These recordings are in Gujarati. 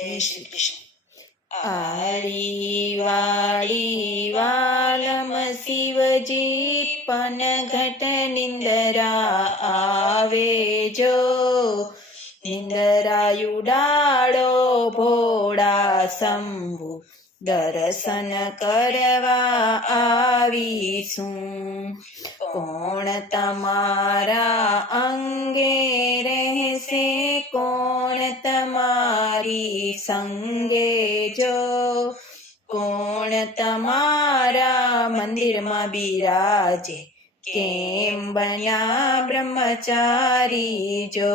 જય શ્રી કૃષ્ણ. આડી વાડી વાલમ શિવજી પનઘટ નિંદરા આવે જો, નિંદરાયુડાડો ભોળા શંભુ દર્શન કરવા આવીશું. કોણ તમારા અંગે રહેશે, કોણ તમારી સંગે જો, કોણ તમારા મંદિરમાં બિરાજે, કેમ બન્યા બ્રહ્મચારી જો.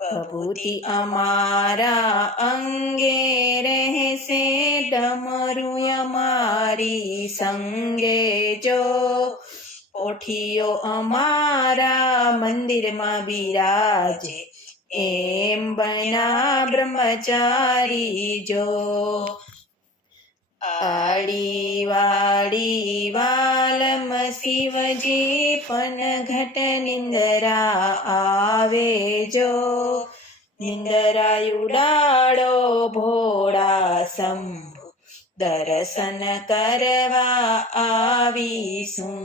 પ્રભુતિ અમારા અંગે રહેશે, ડમરું અમારી સંગે જો, પોઠીઓ અમારા મંદિરમાં બિરાજે, એમ બન્યા બ્રહ્મચારી જો. આડી વાડી વાલમ શિવજી પનઘટ નિંદરા આવે જો, નિંદરાયુડાડો ભોળા શંભુ દર્શન કરવા આવીશું.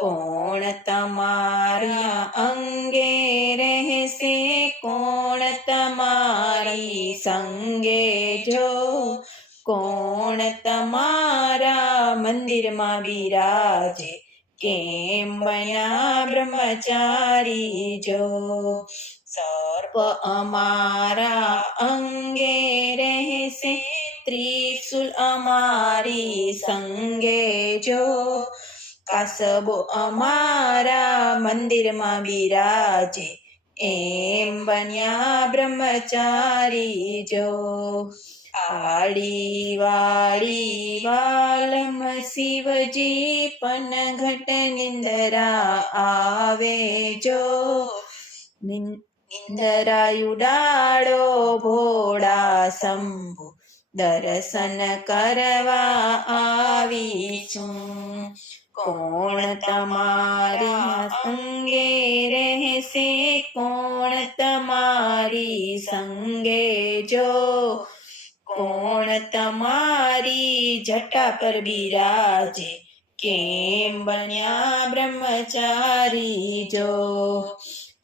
કોણ તમારા અંગે રહેશે, કોણ તમારી સંગે જો, કોણ તમારા મંદિરમાં બિરાજે, કેમ બન્યા બ્રહ્મચારી જો. સર્પ અમારા અંગે રહેશે, ત્રિશુલ અમારી સંગે જો, કાસબો અમારા મંદિરમાં બિરાજે, એમ બન્યા બ્રહ્મચારી જો. આડી વાડી વાલમ શિવજી પનઘટ નિંદરા આવે જો, નિંદરાયુડાડો ભોળા શંભુ દર્શન કરવા આવીશું. કોણ તમારા સંગે રહેશે, કોણ તમારી સંગે જો, કોણ તમારી જટા પર બિરાજે, કેમ બન્યા બ્રહ્મચારી જો.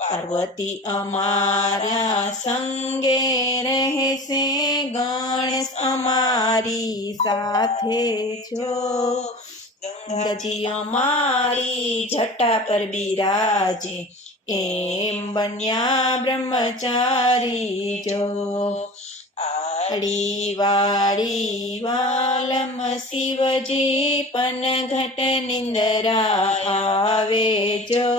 પાર્વતી અમારા સંગે રહેશે, ગણેશ અમારી સાથે જો, ગંગાજી અમારી જટા પર બિરાજે, એમ બન્યા બ્રહ્મચારી જો. આડી વાડી વાલમ શિવજી પનઘટ નિંદરા આવે જો,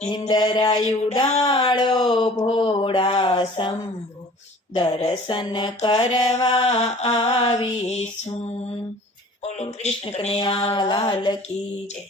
નિંદરાયુડાડો ભોળા શંભુ દર્શન કરવા આવીશું. બોલો કૃષ્ણ કનૈયા લાલ કી જય.